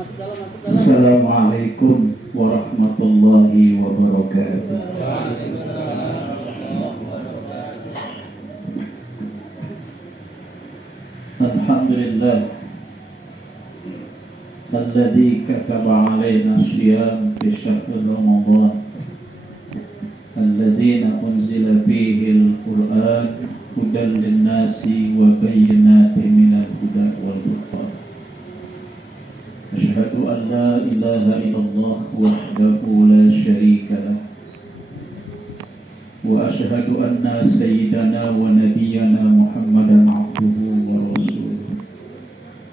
Assalamualaikum warahmatullahi wabarakatuh. Alhamdulillah alladzi kataba alaina syiyam fi syahr Ramadan alladzina unzila fihi al-Qur'an hudan lin-nasi wa bayyinatin minal huda wal furqan. Asyhadu an la ilaha illallah wahdahu la syarika lah wa asyhadu anna sayyidana wa nabiyyana Muhammadan abduhu wa rasuluh.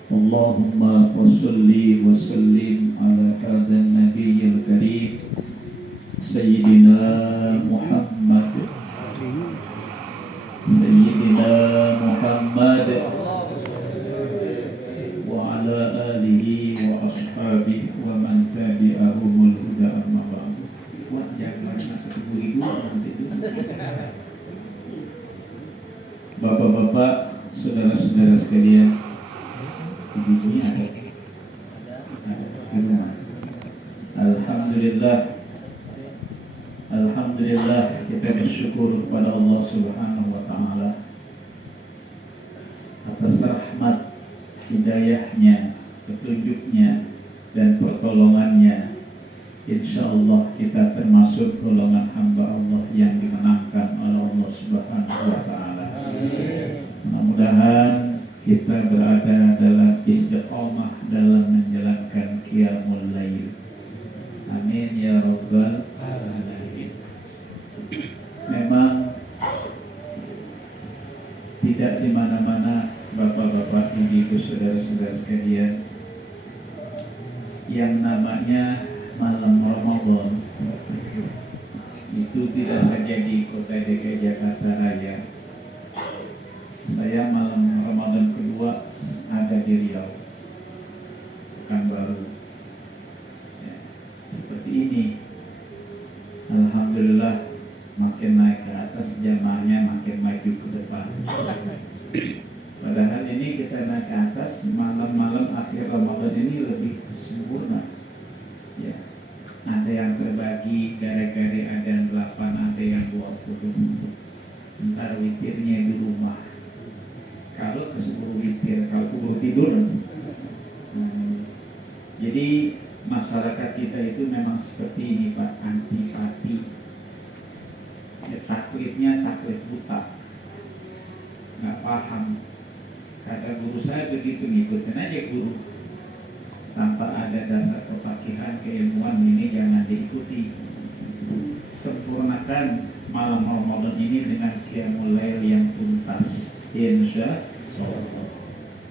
Allahumma shalli wa sallim ala hadzal nabiyyil karim sayyidina Muhammad wa ala alihi wa ashabihi wa man tabi'ahumul huda amma ba'du. Wah, jangan masa ibu-ibu nanti itu. Bapak-bapak, saudara-saudara sekalian, ibu-ibunya ada? Alhamdulillah kita bersyukur kepada Allah Subhanahu wa taala atas rahmat, hidayahnya, petunjuknya dan pertolongannya. Insyaallah kita termasuk golongan hamba Allah yang dimenangkan oleh Allah Subhanahu wa taala. Mudah-mudahan kita berada dalam istiqamah dalam menjalankan qiyamul lail. Amin ya rabbal alamin. Memang tidak di mana-mana bapak-bapak, ibu-ibu, saudara-saudara sekalian, yang namanya malam Ramadan itu tidak saja di kota DKI Jakarta Raya. Saya malam Ramadan kedua ada di Riau, Pekanbaru. Ya, seperti ini. Alhamdulillah makin naik ke atas, jamaahnya makin maju ke depan. Padahal ini kita naik ke atas, malam-malam akhir Ramadan ini lebih sempurna. Ya, ada yang terbagi gara-gara ada 8, ada yang 20. Ntar witirnya di rumah. Kalau ke 10 witir, kalau kubur tidur. Jadi masyarakat kita itu memang seperti ini Pak, antipati. Ya, taklidnya taklid buta, nggak paham. Kata guru saya begitu, ngikutin aja guru tanpa ada dasar kepakihan, keilmuan, ini jangan diikuti. Sempurnakan malam Ramadan ini dengan qiyamul lail yang tuntas, insya Allah.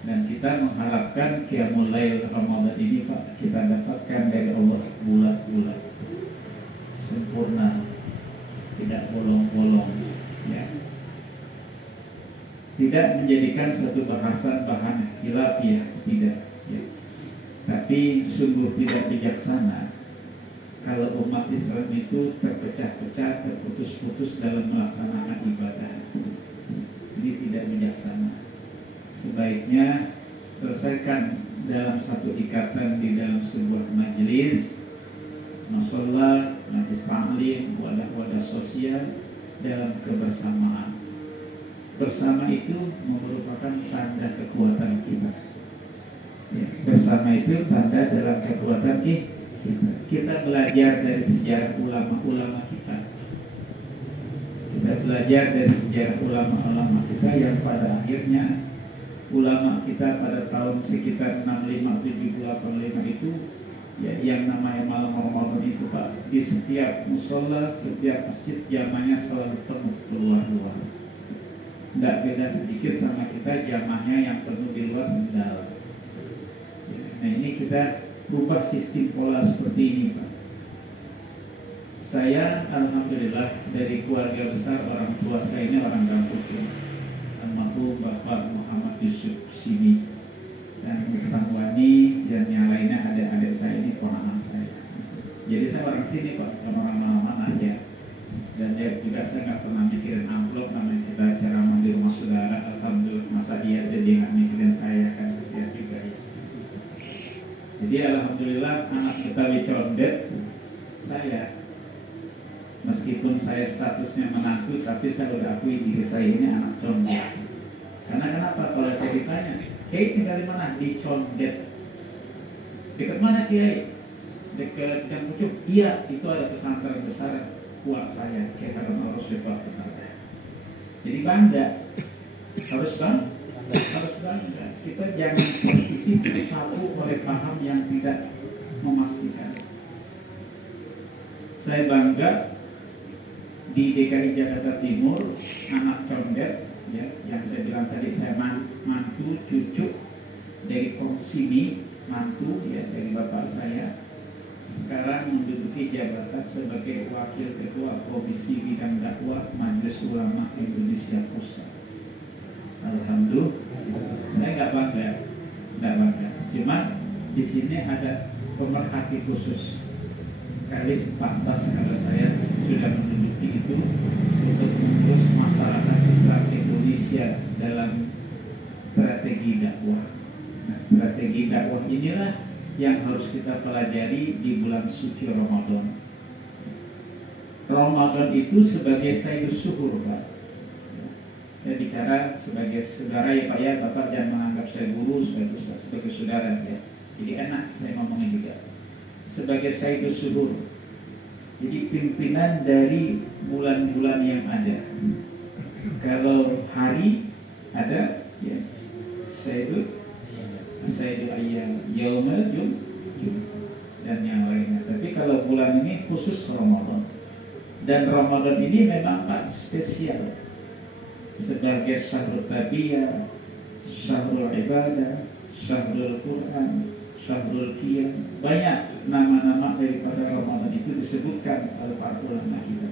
Dan kita mengharapkan qiyamul lail Ramadan ini Pak, kita dapatkan dari Allah bulat-bulat, sempurna, tidak bolong-bolong, ya. Tidak menjadikan satu bahasan bahan khilafiyah, tidak, ya. Tapi sungguh tidak bijaksana kalau umat Islam itu terpecah-pecah, terputus-putus dalam melaksanakan ibadah. Ini tidak bijaksana. Sebaiknya selesaikan dalam satu ikatan di dalam sebuah majelis, musholla, majelis ta'lim, wadah-wadah sosial dalam kebersamaan. Bersama itu merupakan tanda kekuatan kita. Ya, bersama itu tanda dalam kekuatan kita. Kita belajar dari sejarah ulama-ulama kita. Kita belajar dari sejarah ulama-ulama kita yang pada akhirnya ulama kita pada tahun sekitar 65, 70, 85 itu, ya, yang namanya malam Ramadan itu Pak, di setiap musola, setiap masjid jamaahnya selalu penuh keluar-luar. Tidak beda sedikit sama kita, jamaahnya yang penuh di luar sendal. Ya, nah ini kita rubah sistem pola seperti ini Pak. Saya alhamdulillah dari keluarga besar, orang tua saya ini orang kampung, almarhum Bapak Muhammad Yusuf Sini, dan Sang Wani dan yang lainnya adik-adik saya ini ponakan saya. Jadi saya orang sini Pak, bukan orang mana-mana aja. Dan juga saya nggak pernah mikirin amplop, namanya kita ceramah di rumah saudara. Alhamdulillah masa iya saya nggak mikirin saya, kan kasihan juga ya. Jadi alhamdulillah bilang anak Betawi condet, saya meskipun saya statusnya menantu, tapi saya udah akui diri saya ini anak condet. Karena kenapa? Kalau saya ditanya, Kiai tinggal di mana? Di Condet. Dekat mana Kiai? Dekat Cangkucuk. Iya, itu ada pesantren besar kuat saya, Kiai Haram Al-Rasyifah. Jadi bangga, harus bangga. Kita jangan posisi tersapu oleh paham yang tidak memastikan. Saya bangga di DKI Jakarta Timur, anak condet, ya, yang saya bilang tadi, saya mantu cucu dari Komsimi, mantu ya dari bapak saya. Sekarang menduduki jabatan sebagai Wakil Ketua Komisi Bidang Dakwah Majelis Ulama Indonesia Pusat. Alhamdulillah, saya nggak bangga. Cuman di sini ada pemerhati khusus. Kali pantas kalau saya sudah menduduki itu untuk mengurus masyarakat Islam Indonesia dalam strategi dakwah. Nah, strategi dakwah inilah yang harus kita pelajari di bulan suci Ramadan. Ramadan itu sebagai sayyidus syuhur, Pak. Saya bicara sebagai saudara ya Pak ya, Bapak jangan menganggap saya guru, sebagai saudara ya. Jadi enak saya ngomongin juga. Sebagai sayyidus syuhur. Jadi pimpinan dari bulan-bulan yang ada. Kalau hari ada ya Sayyidul Ayyam, Yaumul Jum dan yang lainnya. Tapi kalau bulan ini khusus Ramadan. Dan Ramadan ini memang Pak spesial. Sebagai syahrul tabiyah, syahrul ibadah, syahrul Quran, syahrul qiyam, banyak nama-nama daripada Ramadan itu disebutkan oleh para ulama kita.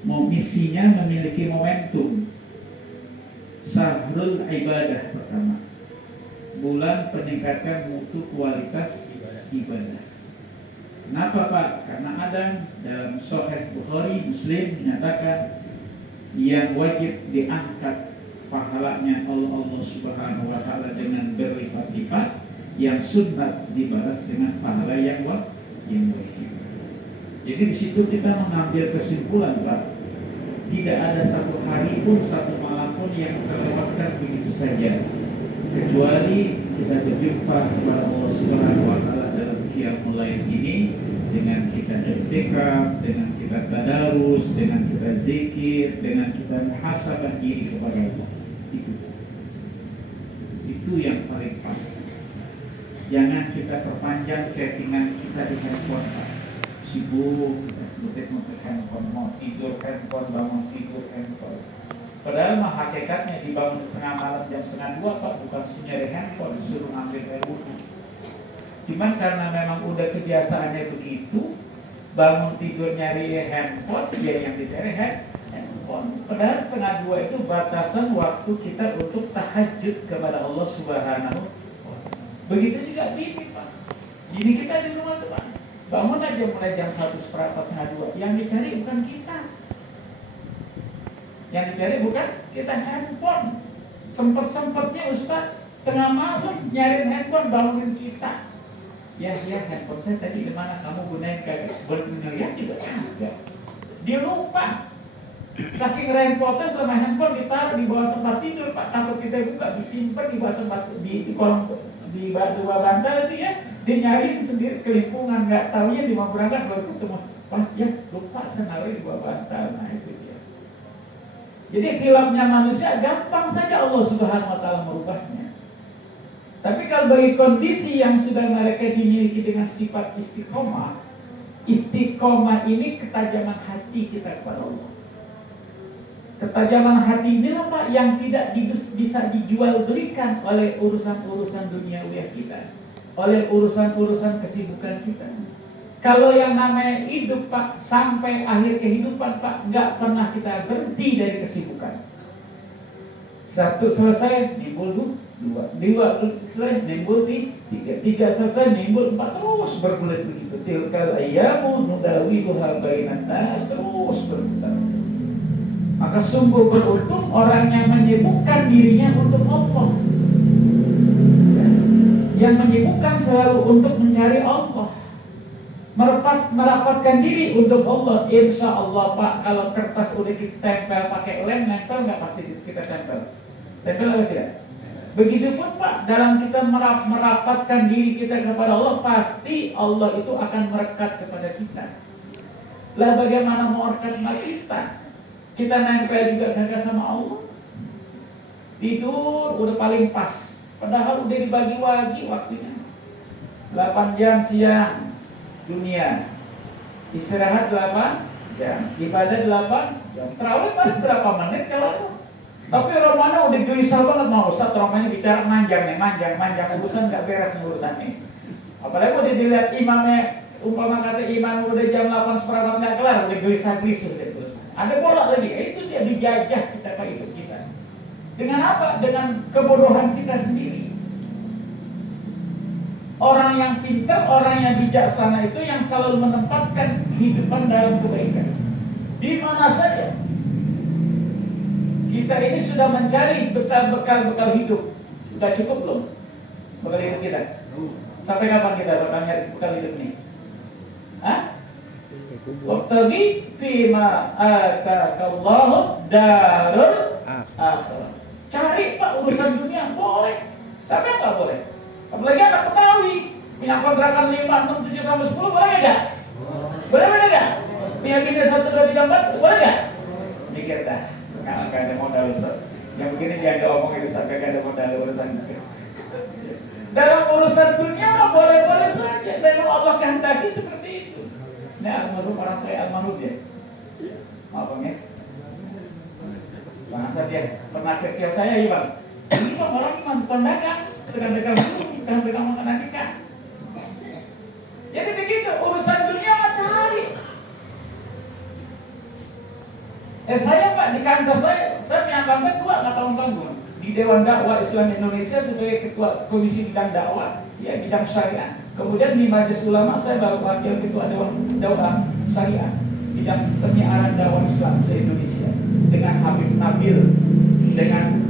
Misinya memiliki momentum. Syahrul ibadah pertama, bulan peningkatan mutu kualitas ibadah. Kenapa Pak? Karena ada dalam Sahih Bukhari Muslim menyatakan yang wajib diangkat pahalanya Allah Subhanahu wa taala dengan berlipat-lipat, yang sunat dibalas dengan pahala yang wajib. Jadi di situ kita mengambil kesimpulan Pak, tidak ada satu hari pun, satu malam pun yang terlewatkan begitu saja, kecuali kita berjumpa kepada Allah Subhanahu wa taala dalam qiyamul lail ini dengan kita i'tikaf, dengan kita tadarus, dengan kita zikir, dengan kita muhasabah diri kepada Allah. Itu yang paling pas. Jangan kita perpanjang chattingan kita di handphone Pak. Sibuk, ngetik handphone, mau tidur handphone, bangun tidur handphone. Padahal mah hakikatnya dibangun setengah malam jam 1:30 Pak, bukan nyari handphone, disuruh ambil air wudhu. Cuman karena memang udah kebiasaannya begitu, bangun tidur nyari handphone, ya yang dicari handphone. Padahal 1:30 itu batasan waktu kita untuk tahajud kepada Allah Subhanahu wa taala. Begitu juga gini Pak. Gini kita di rumah tuh Pak, bangun aja mulai jam 1:15, 1:30. Yang dicari bukan kita. Yang dicari bukan kita, handphone. Sempet-sempetnya Ustaz tengah malam nyariin handphone, bangunin kita. Ya handphone saya tadi di mana kamu gunain, kagak berlihat juga enggak. Dia lupa. Saking repotnya selama handphone ditaruh di bawah tempat tidur Pak, takut kita buka, disimpan di bawah tempat di kolong di bawah bantal itu ya. Dia nyari sendiri kelimpungan, nggak tahunya di mau berangkat baru ketemu. Wah ya lupa saya naruh di bawah bantal. Nah itu dia. Jadi khilafnya manusia gampang saja Allah Subhanahu wa taala merubahnya. Tapi kalau bagi kondisi yang sudah mereka dimiliki dengan sifat istiqomah, istiqomah ini ketajaman hati kita kepada Allah. Ketajaman hati inilah Pak yang tidak bisa dijual belikan oleh urusan-urusan duniawi kita, oleh urusan-urusan kesibukan kita. Kalau yang namanya hidup Pak, sampai akhir kehidupan Pak, nggak pernah kita berhenti dari kesibukan. Satu selesai nimbul dua selesai nimbul tiga selesai nimbul 4, terus bergulir begitu. Tilkal ayyamu nudawiluha bainan nas, terus berputar. Maka sungguh beruntung orang yang menyibukkan dirinya untuk Allah, yang menyibukkan selalu untuk mencari Allah. merapatkan diri untuk Allah. Insya Allah Pak, kalau kertas udah kita tempel pakai lem, nempel nggak pasti kita tempel. Tempel atau tidak? Begitupun Pak, dalam kita merapatkan diri kita kepada Allah, pasti Allah itu akan merekat kepada kita. Lah bagaimana mau rekat sama kita? Kita nempel juga kagak sama Allah. Tidur udah paling pas, padahal udah dibagi-bagi waktunya. 8 jam siang dunia, istirahat 8 jam, ibadah 8 jam, terawih paling berapa menit kalau. Tapi Romana udah gelisah banget mau Ustaz, Romanya bicara manjang urusan nggak beres urusan ini. Apalagi udah dilihat imamnya, umpama kata imam udah jam 8 seperempat nggak kelar, udah gelisah-gelisah udah urusan. Ada bola lagi, itu dia dijajah kita ke hidup kita. Dengan apa? Dengan kebodohan kita sendiri. Orang yang pintar, orang yang bijaksana itu yang selalu menempatkan kehidupan dalam kebaikan. Di mana saja. Kita ini sudah mencari bekal hidup. Sudah cukup belum? Bekal hidup kita? Sampai kapan kita bakal nyari bekal hidup ini? Hah? Wabtaghi fima atakallahu darul akhirah. Cari Pak urusan dunia boleh. Sampai nggak boleh? Apalagi anak Betawi punya kontrakan 5, 6, 7 sampai 10 boleh nggak? Boleh nggak? Punya bini 1, 2, 3, 4 boleh nggak? Mikir dah. Nggak ada modal Ustaz. Yang begini jangan diomongin Ustaz, nggak ada modal urusan itu. Dalam urusan dunia boleh-boleh saja. Memang Allah kehendaki seperti itu. Ini almarhum orang kaya almarhum ya. Maaf Bang ya. Bang Asad ya, pernah ke kios saya ya Bang. Ini Bang orang ini tukang dagang dulu, dagang makanan ikan. Jadi begitu urusan dunia cari. Saya Pak di kantor saya punya kantor 2 tahun di Dewan Dakwah Islam Indonesia sebagai ketua komisi bidang dakwah, ya bidang syariah. Kemudian di Majelis Ulama saya baru wakil ketua Dewan Dakwah Syariah bidang penyiaran dakwah Islam se-Indonesia dengan Habib Nabil, dengan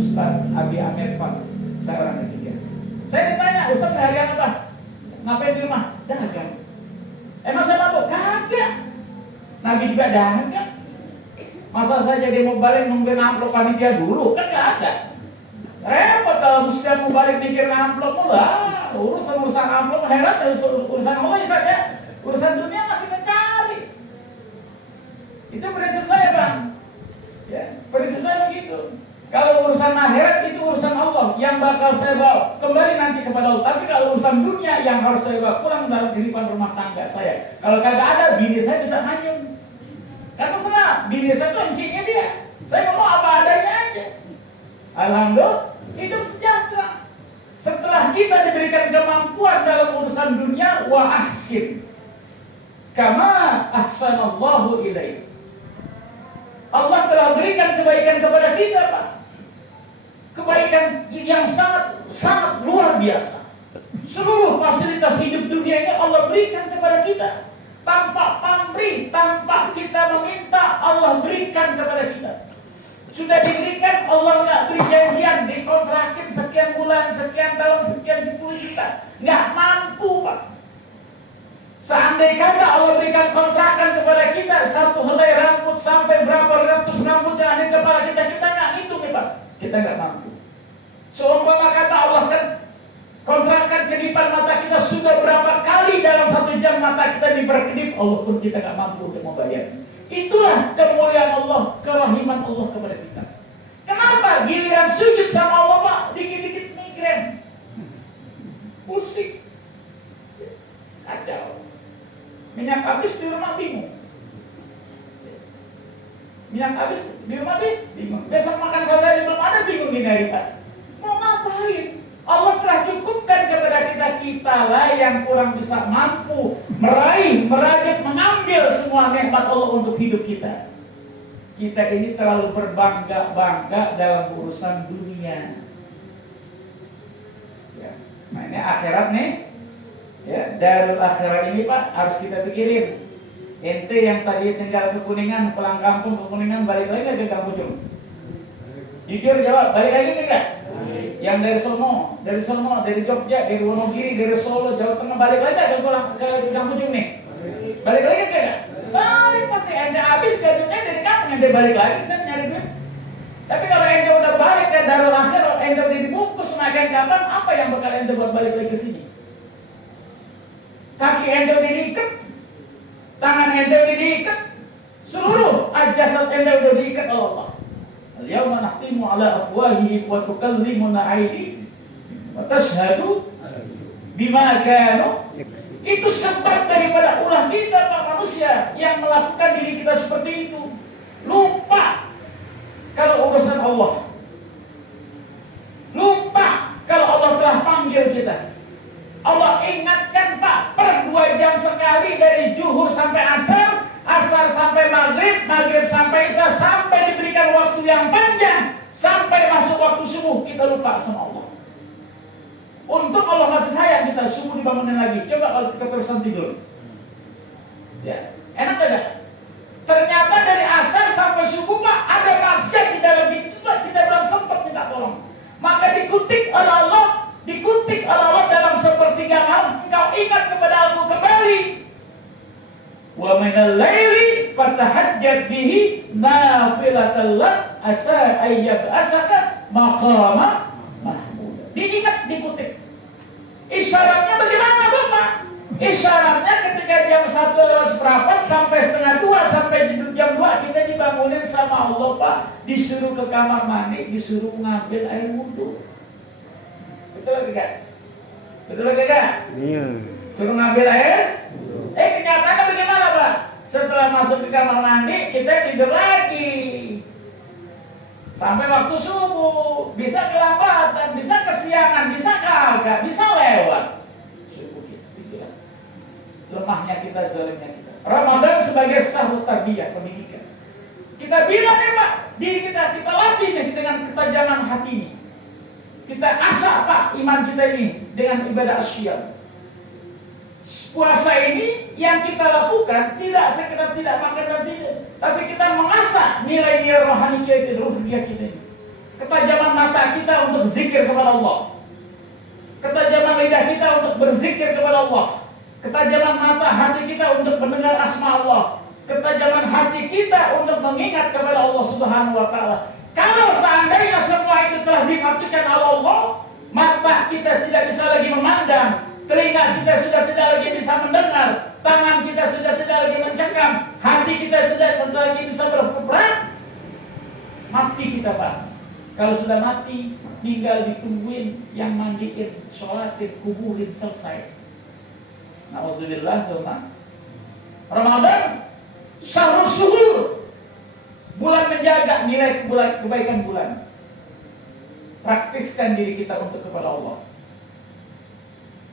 Ustaz Abi Amir Fan. Saya orang ketiga. Saya ditanya, Ustaz seharian apa? Ngapain di rumah? Dagang. Emang saya mabuk? Kagak. Nabi juga dagang. Masa saya jadi mau balik nungguin amplop panitia dulu? Kan nggak ada. Repot kalau mesti mau balik mikir amplop mulu. Urusan amplop heran urusan Allah saja. Urusan dunia mah kita cari. Itu prinsip saya Bang. Ya, prinsip saya begitu. Kalau urusan akhirat itu urusan Allah yang bakal saya bawa kembali nanti kepada Allah. Tapi kalau urusan dunia yang harus saya bawa pulang dalam kehidupan rumah tangga saya. Kalau kagak ada, bini saya bisa manyun. Karena senang, bini saya itu enciknya dia. Saya ngomong apa adanya aja. Alhamdulillah, hidup sejahtera. Setelah kita diberikan kemampuan dalam urusan dunia, wa ahsin kama ahsanallahu ilaih. Allah telah berikan kebaikan kepada kita Pak. Kebaikan yang sangat luar biasa. Seluruh fasilitas hidup dunia ini Allah berikan kepada kita. Tanpa pamrih, tanpa kita meminta, Allah berikan kepada kita. Sudah diberikan, Allah nggak beri janjian dikontrakin sekian bulan, sekian tahun, sekian 10 juta. Nggak mampu Pak. Seandainya kata Allah berikan kontrakan kepada kita, 1 helai rambut sampai berapa ratus rambut yang ada di kepala kita nggak ngitung ya Pak. Kita nggak mampu. Seumpama kata Allah kan kontrakan kedipan mata kita sudah berapa kali dalam 1 jam mata kita diperkedip, Allah pun kita nggak mampu untuk membayar. Itulah kemuliaan Allah, kerahiman Allah kepada kita. Kenapa? Giliran sujud sama Allah Pak, dikit-dikit migrain, pusing, kacau. Minyak habis di rumah bingung. Minyak habis di rumah bingung. Besok makan saudara belum ada bingung gini hari Pak. Mau ngapain? Allah telah cukupkan kepada kita lah yang kurang bisa mampu meraih, merajut, mengambil semua nikmat Allah untuk hidup kita. Kita ini terlalu berbangga-bangga dalam urusan dunia. Ya. Nah ini akhirat nih. Ya, darul akhirat ini Pak harus kita pikirin. Ente yang tadi tinggal ke Kuningan, pulang kampung ke Kuningan, balik lagi ke Kampung Ujung. Jujur jawab, balik lagi enggak? Yang dari Sono, dari Jogja, dari Wonogiri, dari Solo, Jawa Tengah, balik lagi ke Kampung Ujung nih. Balik lagi tidak? Balik masih ente habis gajinya dari kampung ente balik lagi saya nyari duit. Tapi kalau ente udah balik ke Darul Akhir, ente udah dibungkus semakin kapan, apa yang bakal ente buat balik lagi ke sini? Kaki ente udah diikat, tangan ente udah diikat, seluruh jasad ente udah diikat oleh Allah. Al-yawma nahtimu ala afwahihim wa tukallimuna aydihim wa tashhadu bima kanu. Itu sebab daripada ulah kita Pak manusia yang melakukan diri kita seperti itu. Lupa kalau urusan Allah. Lupa kalau Allah telah panggil kita. Allah ingatkan Pak, per 2 jam sekali dari zuhur sampai asar, asar sampai maghrib, maghrib sampai isya, sampai diberikan waktu yang panjang, sampai masuk waktu subuh, kita lupa sama Allah. Untuk Allah masih sayang kita, subuh dibangunin lagi. Coba kalau kita terusan tidur. Ya, enak gak? Ternyata dari asar sampai subuh Pak, ada maksiat di dalam kita belum sempat minta tolong. Maka dikutik oleh Allah dalam sepertiga malam, engkau ingat kepada aku kembali. Wa minal laili fatahajjat bihi nafilatan lak asa ayyab'asaka maqama mahmuda. Diingat, dikutik. Isyaratnya bagaimana Bapak? Isyaratnya ketika jam 1:01 sampai setengah 2 sampai jam 2 kita dibangunin sama Allah Pak, disuruh ke kamar mandi, disuruh ngambil air wudhu. Betul lagi Kak? Betul lagi Kak? Iya. Suruh ngambil air. Kenyataannya bagaimana Pak? Setelah masuk ke kamar mandi kita tidur lagi sampai waktu subuh. Bisa kelambatan, bisa kesiangan, bisa kagak, bisa lewat. Subuh kita. Lemahnya kita, zalimnya kita. Ramadan sebagai sahur tarbiyah, pendidikan. Kita bilang nih Pak, diri kita latih nih dengan ketajaman hati ini. Kita asah Pak iman kita ini dengan ibadah asyam. Puasa ini yang kita lakukan tidak sekedar tidak makan dan tidak, tapi kita mengasah nilai-nilai rohani kita, ruhiyah kita ini. Ketajaman mata kita untuk zikir kepada Allah. Ketajaman lidah kita untuk berzikir kepada Allah. Ketajaman mata hati kita untuk mendengar asma Allah. Ketajaman hati kita untuk mengingat kepada Allah Subhanahu wa taala. Kalau seandainya semua itu telah dimatikan oleh Allah, mata kita tidak bisa lagi memandang, telinga kita sudah tidak lagi bisa mendengar, tangan kita sudah tidak lagi mencengkam, hati kita tidak lagi bisa berperan. Mati kita Pak. Kalau sudah mati, tinggal ditungguin yang mandiin, sholatin, kuburin, selesai. Na'udzubillah sama. Ramadan syahrul syuhur, bulan menjaga nilai kebaikan bulan. Praktiskan diri kita untuk kepada Allah.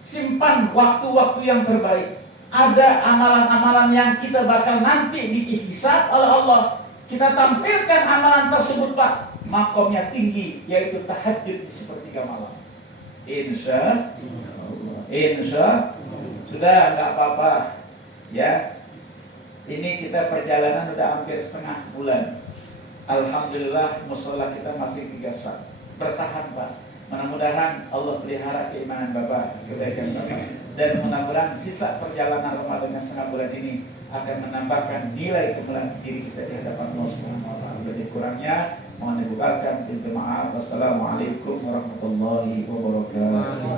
Simpan waktu-waktu yang terbaik. Ada amalan-amalan yang kita bakal nanti dihisab oleh Allah. Kita tampilkan amalan tersebut Pak, makomnya tinggi, yaitu tahajud di sepertiga malam. Insya sudah nggak apa-apa ya. Ini kita perjalanan udah hampir setengah bulan. Alhamdulillah mushola kita masih 3 saf. Bertahan Pak. Mudah-mudahan Allah pelihara keimanan Bapak, kebaikan Bapak, dan mudah-mudahan sisa perjalanan Ramadan yang setengah bulan ini akan menambahkan nilai kemuliaan diri kita di hadapan Allah Subhanahu wa taala. Jadi kurangnya mohon dibukakan pintu maaf. Wassalamualaikum warahmatullahi wabarakatuh.